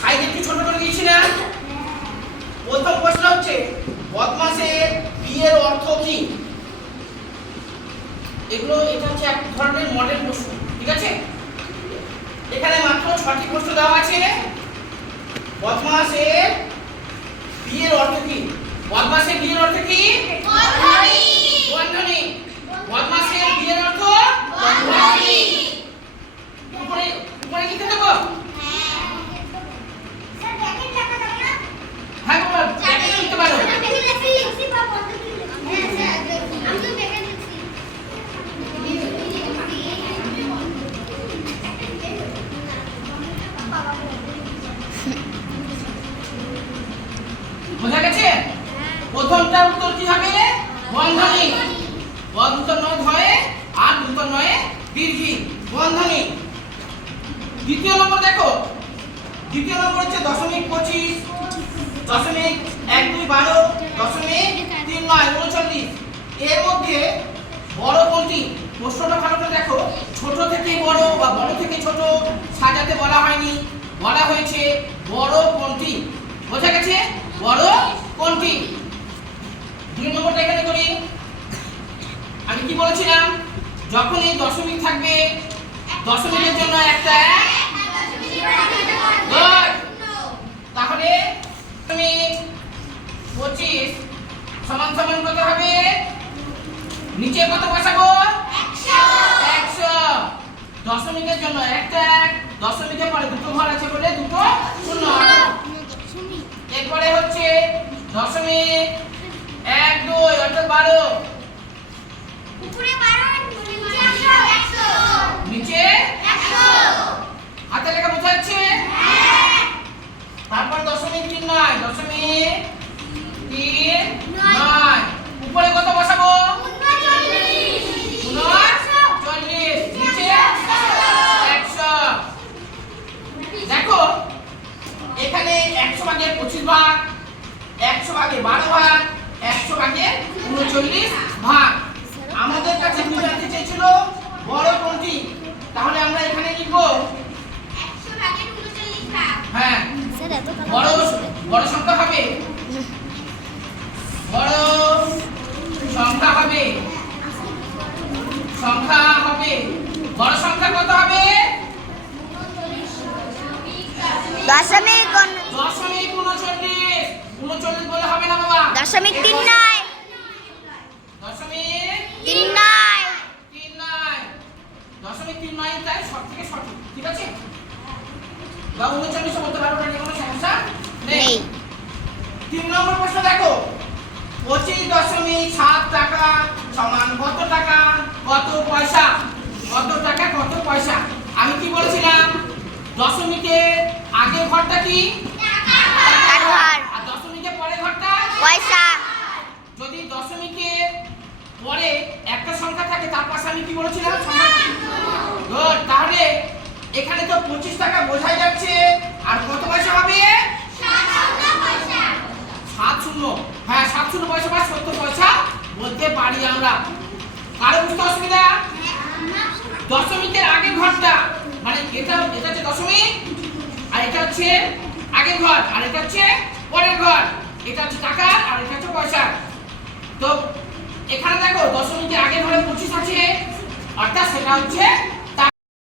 Size একটু ছোট করে দিয়েছি না। প্রথম প্রশ্ন হচ্ছে বদমাসের বিয়ের অর্থ কি? এগুলো, এটা হচ্ছে এক ধরনের মডেল প্রশ্ন, ঠিক আছে? এখানে মাত্র ছটি প্রশ্ন দেওয়া আছে। বদমাসের বিয়ের অর্থ কি? বদমাসের বিয়ের অর্থ কি বন্ধনী বদমাসের বিয়ের অর্থ উপরে উপরে লিখে দেবো হ্যাঁ বাবা ব্যাকে লিখতে পারো বোঝা গেছে প্রথমটার উত্তর কি হবে বন্ধনী। বন্ধ নয় আর দুটো নয়ে দীর্ঘি বন্ধনী। দ্বিতীয় নম্বর দেখো। দ্বিতীয় নম্বর হচ্ছে দশমিক পঁচিশ। দশমিক এক দুই বারো। দশমিক তিন নয়, উনচল্লিশ। এর মধ্যে বড় কোনটি? প্রশ্নটা ভালো করে দেখো। ছোট থেকে বড় বা বড় থেকে ছোট সাজাতে বলা হয়নি। বলা হয়েছে বড় কোনটি? বোঝা গেছে? বড় কোনটি দুই নম্বরটা এখানে করি আমি কি বলেছিলাম? যখন এই দশমিক থাকবে, দশমিকের জন্য একটা. তাহলে তুমি পঁচিশ সমান সমান কত হবে? নিচে কত বসাবো? একশো। দশমিকের জন্য একটা এক দশমিকের পরে দুটো ঘর আছে বলে দুটো শূন্য। এরপরে হচ্ছে দশমিক এক দুই, অর্থাৎ বারো নিচে হাতে লেখা বোঝা যাচ্ছে তারপর দশমিক তিন নয় দশমিক তিন নয়। উপরে কত বসাবো? চল্লিশ নিচে একশো। দেখো এখানে একশো ভাগের পঁচিশ ভাগ একশো ভাগে বারো ভাগ একশো ভাগে উনচল্লিশ ভাগ। আমাদের কাছে জানতে চেয়েছিল বড় কোনটি? তাহলে আমরা এখানে লিখব। হ্যাঁ। বড় বড় সংখ্যা হবে? বড় সংখ্যা হবে? সংখ্যা হবে? বড় সংখ্যা কত হবে? দশমিক দশমিক উনচল্লিশ। উনচল্লিশ বলে হবে না বাবা? দশমিক তিন নয়। দশমিক তিন নয়। তিন নয়। দশমিক তিন নয় তাই সব থেকে সঠিক ঠিক আছে? বা উনচল্লিশে বলতে পারব না কোনো সমস্যা? নেই। তিন নম্বর প্রশ্ন দেখো। পঁচিশ দশমিক সাত টাকা সমান কত টাকা? কত পয়সা? কত টাকা কত পয়সা? আমি কি বলেছিলাম? দশমিকের আগের ঘরটা কি? আর দশমিকের পরের ঘরটা? পয়সা। যদি দশমিকের পরে একটা সংখ্যা থাকে তার পাশে আমি কি বলেছিলাম? তাহলে এখানে তো পঁচিশ টাকা বোঝাই যাচ্ছে আর কত পয়সা হবে সাত শূন্য হ্যাঁ সাত পয়সা বা সত্তর পয়সা বলতে পারি আমরা। কারও বুঝতে অসুবিধা? দশমিকের আগের ঘরটা। মানে এটা এটা হচ্ছে দশমিক, আর এটা হচ্ছে আগের ঘর, আর এটা হচ্ছে পরের ঘর। এটা হচ্ছে টাকা আর এটা